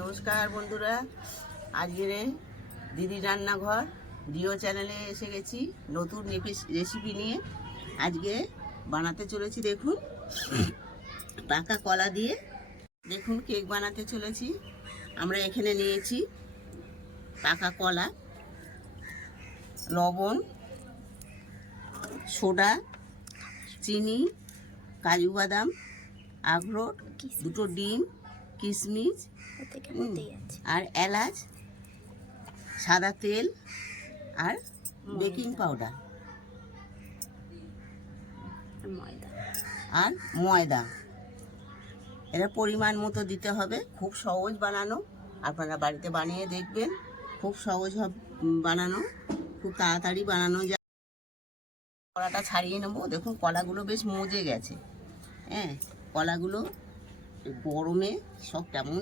নমস্কার বন্ধুরা, আজকের দিদি রান্নাঘর ডিও চ্যানেলে এসে গেছি নতুন রেসিপি নিয়ে। আজকে বানাতে চলেছি, দেখুন, পাকা কলা দিয়ে। দেখুন কেক বানাতে চলেছি। আমরা এখানে নিয়েছি পাকা কলা, লবণ, সোডা, চিনি, কাজু বাদাম, আখরোট, দুটো ডিম, কিশমিশ আর এলাচ সাদা তেল আর বেকিং পাউডার। আর ময়দা। এটা পরিমাণ মতো দিতে হবে। খুব সহজ বানানো। আপনারা বাড়িতে বানিয়ে দেখবেন। খুব সহজ বানানো। খুব তাড়াতাড়ি বানানো যায়। কলাটা ছাড়িয়ে নেব। দেখুন কলাগুলো বেশ মজে গেছে। হ্যাঁ কলাগুলো গরমে সব কেমন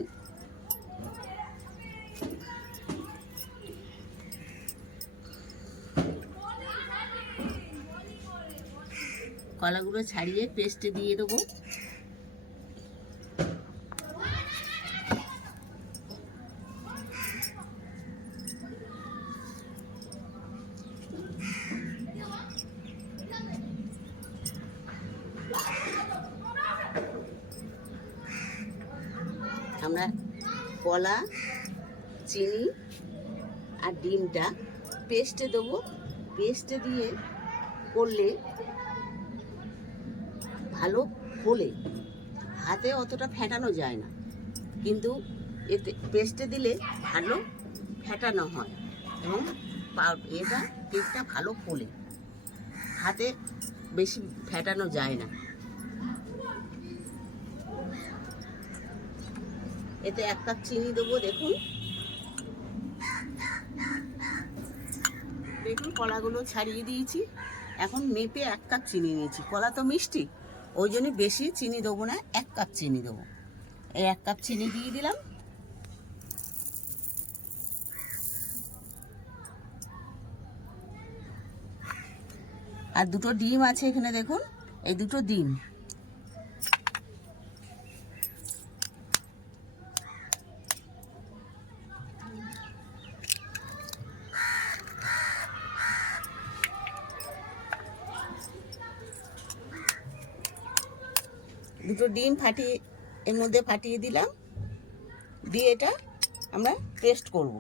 কলাগুলো ছাড়িয়ে পেস্টে দিয়ে দেবো। আমরা কলা, চিনি আর ডিমটা পেস্টে দেবো। পেস্টে দিয়ে করলে ভালো ফোলে হাতে অতটা ফেটানো যায় না। কিন্তু এতে পেস্টে দিলে ভালো ফেটানো হয় এবং এটা কেকটা ভালো ফোলে। হাতে বেশি ফেটানো যায় না। এতে এক কাপ চিনি দেবো, দেখুন। দেখুন, কলাগুলো ছাড়িয়ে দিয়েছি। এখন মেপে এক কাপ চিনি নিয়েছি। কলা তো মিষ্টি। ওই জন্য বেশি চিনি দেবো না, এক কাপ চিনি দেবো। এই এক কাপ চিনি দিয়ে দিলাম। আর দুটো ডিম আছে এখানে দেখুন, এই দুটো ডিম। দুটো ডিম ফাটিয়ে এর মধ্যে ফাটিয়ে দিলাম। দিয়ে এটা আমরা পেস্ট করব।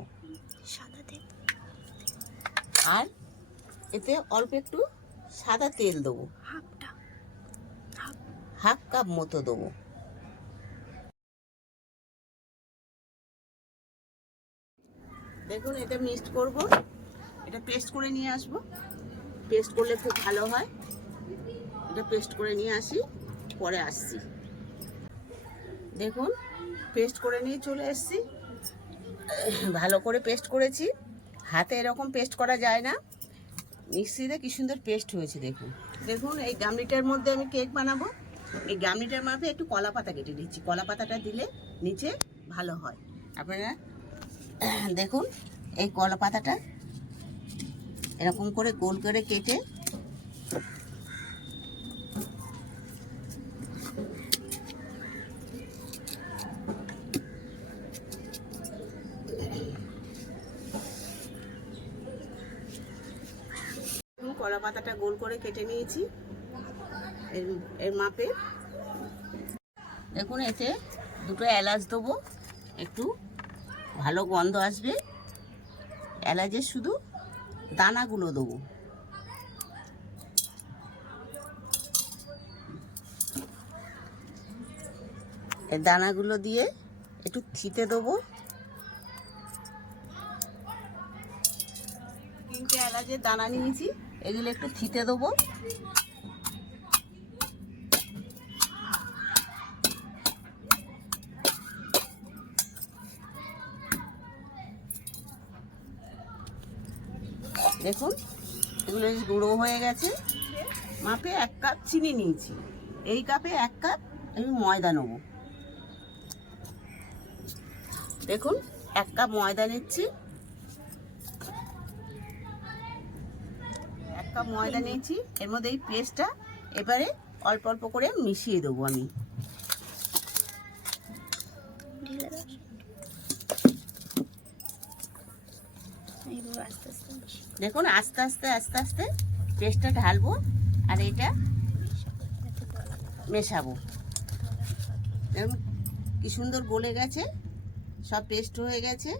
আর এতে অল্প একটু সাদা তেল দেবো। হাফ। কাপ মতো দেবো। দেখুন এটা মিক্সড করব। এটা পেস্ট করে নিয়ে আসব। পেস্ট করলে খুব ভালো হয়। এটা পেস্ট করে নিয়ে আসি। পরে আসছি। দেখুন পেস্ট করে নিয়ে চলে এসছি। ভালো করে পেস্ট করেছি। হাতে এরকম পেস্ট করা যায় না। মিক্সিতে কি সুন্দর পেস্ট হয়েছে, দেখুন। দেখুন, এই গামলিটার মধ্যে আমি কেক বানাবো। এই গামলিটার মাপে একটু কলা পাতা কেটে দিচ্ছি কলা পাতাটা দিলে নিচে ভালো হয়। আপনারা দেখুন, এই কলা পাতাটা এরকম করে গোল করে কেটে দেখুন, কলা পাতাটা গোল করে কেটে নিয়েছি। এর এর মাপে। দেখুন এতে দুটো এলাচ দেবো। একটু ভালো গন্ধ আসবে। এলাচের শুধু দানাগুলো দেবো। এই দানাগুলো দিয়ে একটু থিতে দেবো। তিনটে এলাচের দানা নিয়েছি। এগুলো একটু থিতে দেবো। দেখুন, এগুলো গুঁড়ো হয়ে গেছে। মাপে এক কাপ চিনি নিয়েছি। এই কাপে এক কাপ আমি ময়দা নেব। দেখুন, এক কাপ ময়দা নিচ্ছি। কাপ ময়দা নিয়েছি। এর মধ্যে এই পেস্টটা এবারে অল্প অল্প করে মিশিয়ে দেবো আমি। দেখুন, আস্তে আস্তে আস্তে আস্তে পেস্টটা ঢালবো আর এটা মেশাবো। কি সুন্দর গলে গেছে, সব পেস্ট হয়ে গেছে।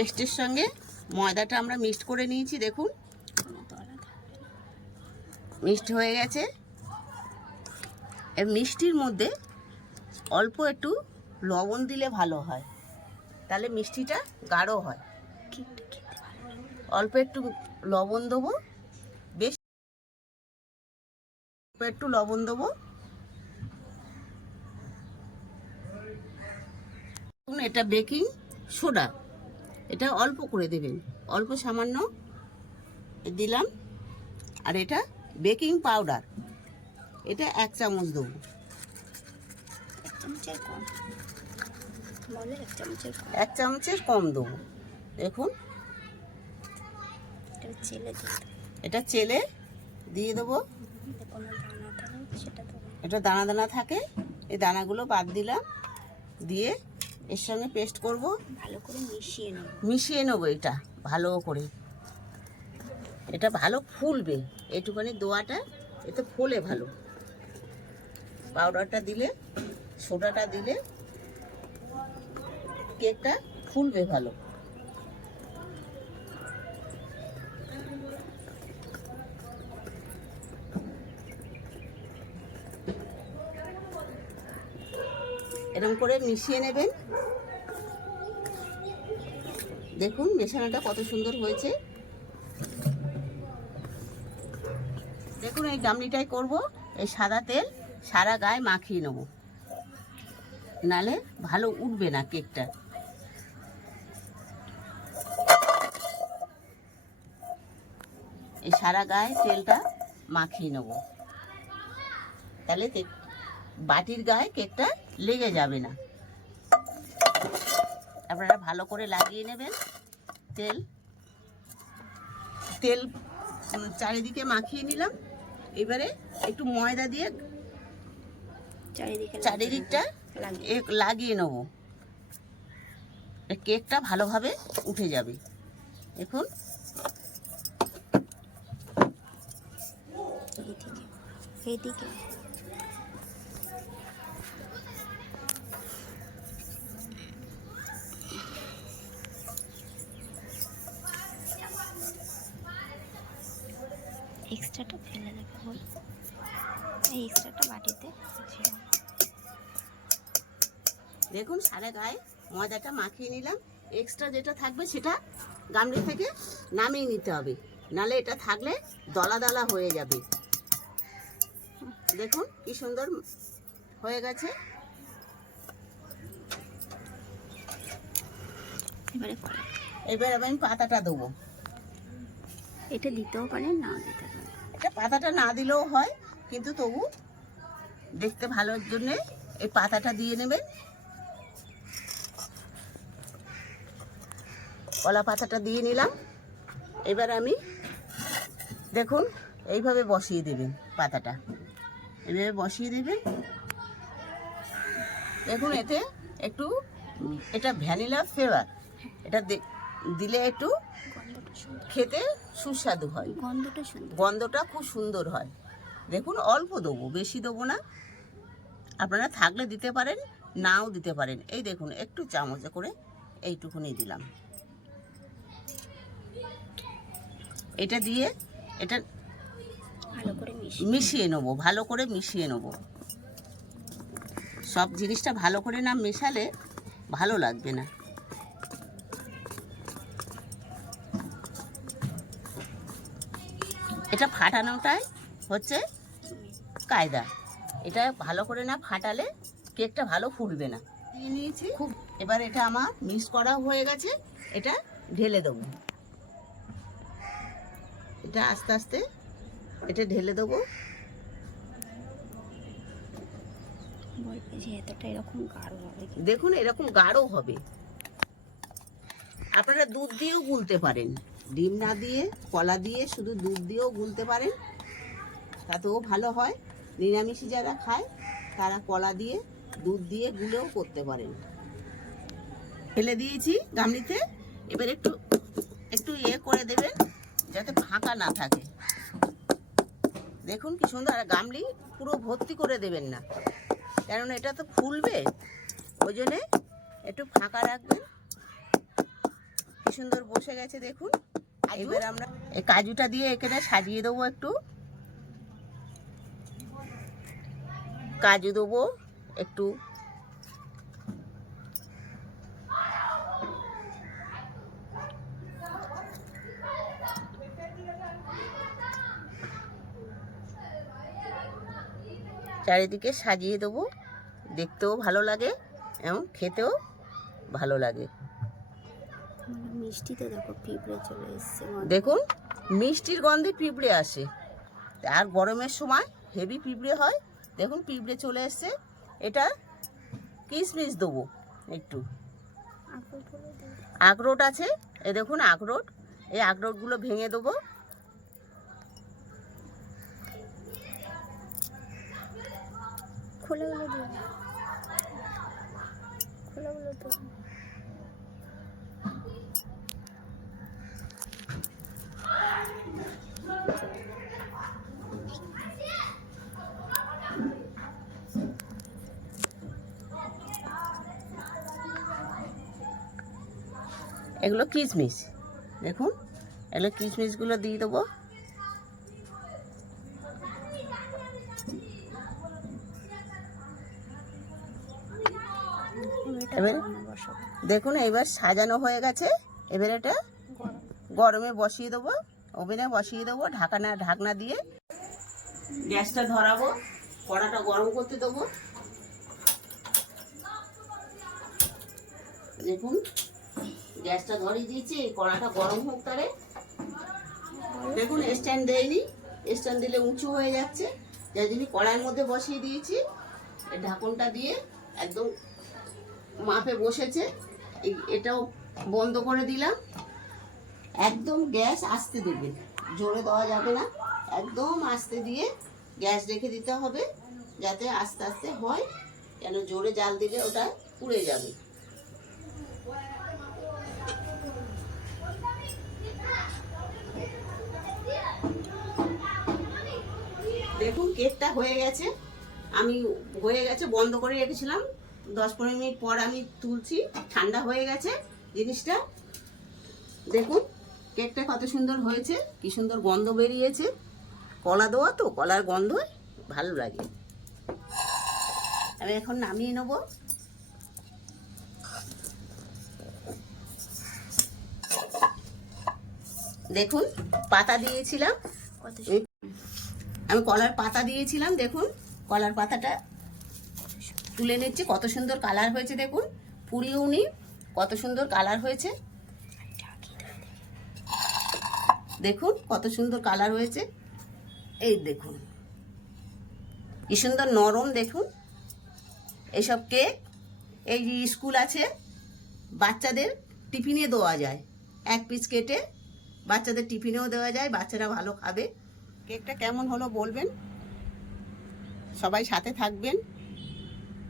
পেস্টের সঙ্গে ময়দাটা আমরা মিক্সড করে নিয়েছি, দেখুন। মিষ্টি হয়ে গেছে। এই মিষ্টির মধ্যে অল্প একটু লবণ দিলে ভালো হয়। তাহলে মিষ্টিটা গাঢ় হয়। অল্প একটু লবণ দেবো। বেশ অল্প একটু লবণ দেবো। এটা বেকিং সোডা। এটা অল্প করে দেবেন। অল্প সামান্য দিলাম। আর এটা বেকিং পাউডার। এটা এক চামচ দেবো। এক চামচের কম। দেবো। দেখুন। এটা চেলে দিয়ে দেবো। এটা দানা দানা থাকে। এই দানাগুলো বাদ দিলাম। দিয়ে এর সঙ্গে পেস্ট করব। ভালো করে মিশিয়ে নেব। মিশিয়ে নেব এটা ভালো করে। এটা ভালো ফুলবে। এইটুখানি দোয়াটা এতে ফোলে ভালো। পাউডারটা দিলে সোডাটা দিলে কেকটা ফুলবে ভালো। এরকম করে মিশিয়ে নেবেন। দেখুন, মেশানোটা কত সুন্দর হয়েছে। দেখুন, এই গামলিটাই করব, এই সাদা তেল, সারা গায়ে মাখিয়ে নেব। নালে ভালো উঠবে না কেকটা। এই সারা গায়ে তেলটা মাখিয়ে নেব। তাহলে বাটির গায়ে কেকটা লেগে যাবে না। আপনারা ভালো করে লাগিয়ে নেবেন তেল। তেল চারিদিকে মাখিয়ে নিলাম। এবারে একটু ময়দা দিয়ে চারিদিকে চারিদিকটা লাগিয়ে নেব। কেকটা ভালোভাবে উঠে যাবে। এখন এইদিকে দেখুন সারা গায়ে ময়দাটা মাখিয়ে নিলাম। এক্সট্রা যেটা থাকবে সেটা গামলি থেকে নামিয়ে নিতে হবে। নালে এটা থাকলে দলা দলা হয়ে যাবে। দেখুন কি সুন্দর হয়ে গেছে। এবারে এবার আমি পাতাটা দেবো। এটা দিতেও পারেন না দিতে পারেন এটা পাতাটা না দিলেও হয় কিন্তু তবু দেখতে ভালোর জন্যে এই পাতাটা দিয়ে নেবেন। কলা পাতাটা দিয়ে নিলাম। এবার আমি দেখুন এইভাবে বসিয়ে দেবেন পাতাটা। এইভাবে বসিয়ে দেবেন। দেখুন এতে একটু এটা ভ্যানিলা ফ্লেভার। এটা দিলে একটু খেতে সুস্বাদু হয়। গন্ধটা গন্ধটা খুব সুন্দর হয়। দেখুন অল্প দেবো বেশি দেবো না। আপনারা থাকলে দিতে পারেন নাও দিতে পারেন। এই দেখুন একটু চামচে করে এইটুকুনি দিলাম। এটা দিয়ে এটা ভালো করে মিশিয়ে মিশিয়ে নেব ভালো করে মিশিয়ে নেব। সব জিনিসটা ভালো করে না মেশালে ভালো লাগবে না। এটা ফাটানোটাই হচ্ছে কায়দা। এটা ভালো করে না ফাটালে কেকটা ভালো ফুলবে না। নিয়েছি। খুব এবার এটা আমার মিক্স করা হয়ে গেছে। এটা ঢেলে দেবো। এটা আস্তে আস্তে এটা ঢেলে দেবো। দেখুন এরকম গাঢ় হবে। আপনারা দুধ দিয়েও গুলতে পারেন। ডিম না দিয়ে কলা দিয়ে শুধু দুধ দিয়েও গুলতে পারেন। তাতেও ভালো হয়। নিরামিষি যারা খায় তারা কলা দিয়ে দুধ দিয়ে গুলেও করতে পারেন। ফেলে দিয়েছি গামলিতে। এবার একটু একটু ইয়ে করে দেবেন। যাতে ফাঁকা না থাকে। দেখুন কি সুন্দর আর গামলি পুরো ভর্তি করে দেবেন না। কেননা এটা তো ফুলবে ওই জন্যে একটু ফাঁকা রাখবেন। কি সুন্দর বসে গেছে দেখুন। এবার আমরা এই কাজুটা দিয়ে এখানে সাজিয়ে দেবো একটু। কাজু দেবো একটু। চারিদিকে সাজিয়ে দেবো। দেখতেও ভালো লাগে এবং খেতেও ভালো লাগে। মিষ্টিতে দেখো পিঁপড়ে চলে এসছে দেখুন মিষ্টির গন্ধে পিঁপড়ে আসে। আর গরমের সময় হেভি পিঁপড়ে হয়। দেখুন পিঁপড়ে চলে এসছে। এটা কিশমিশ দেবো একটু। আখরোট আছে। এ দেখুন আখরোট। এই আখরোটগুলো ভেঙে দেবো। খোলাগুলো দিয়ে খোলাগুলো তো। এগুলো কিশমিশ দেখুন এগুলো কিশমিশগুলো দিয়ে দেবো। এবারে? দেখুন, এইবার সাজানো হয়ে গেছে। এবার এটা গরমে বসিয়ে দেবো, ওভেনে বসিয়ে দেবো, ঢাকনা ঢাকনা দিয়ে গ্যাসটা ধরাবো, কড়াটা গরম করতে দেবো। দেখুন, গ্যাসটা ধরিয়ে দিয়েছি, কড়াটা গরম হোক তারে দেখুন, স্ট্যান্ড দেয়নি, স্ট্যান্ড দিলে উঁচু হয়ে যাচ্ছে। যার জন্য কড়াইয়ের মধ্যে বসিয়ে দিয়েছি। ঢাকনটা দিয়ে একদম মাপে বসেছে। এটাও বন্ধ করে দিলাম। একদম গ্যাস আস্তে দেবে। জোরে দেওয়া যাবে না। একদম আস্তে দিয়ে গ্যাস রেখে দিতে হবে, যাতে আস্তে আস্তে হয় কেন জোরে জাল দিলে ওটা পুড়ে যাবে। দেখুন, কেকটা হয়ে গেছে। আমি হয়ে গেছে, বন্ধ করে রেখেছিলাম। দশ পনেরো মিনিট পর আমি তুলছি ঠান্ডা হয়ে গেছে জিনিসটা। দেখুন কেকটা কত সুন্দর হয়েছে কি সুন্দর গন্ধ বেরিয়েছে। কলা দেওয়া তো কলার গন্ধ ভালো লাগে। আমি এখন নামিয়ে নেব। দেখুন পাতা দিয়েছিলাম। আমি কলার পাতা দিয়েছিলাম দেখুন কলার পাতাটা তুলে নিচ্ছি। কত সুন্দর কালার হয়েছে দেখুন। পুরিও নি কত সুন্দর কালার হয়েছে। দেখুন কত সুন্দর কালার হয়েছে। এই দেখুন। কি সুন্দর নরম দেখুন। এসব কেক এই যে স্কুল আছে। বাচ্চাদের টিফিনে দেওয়া যায়। এক পিস কেটে বাচ্চাদের টিফিনেও দেওয়া যায়, বাচ্চারা ভালো খাবে। কেকটা কেমন হলো বলবেন? সবাই সাথে থাকবেন।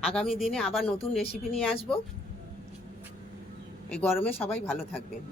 আগামী দিনে আবার নতুন রেসিপি নিয়ে আসব। এই গরমে সবাই ভালো থাকবেন।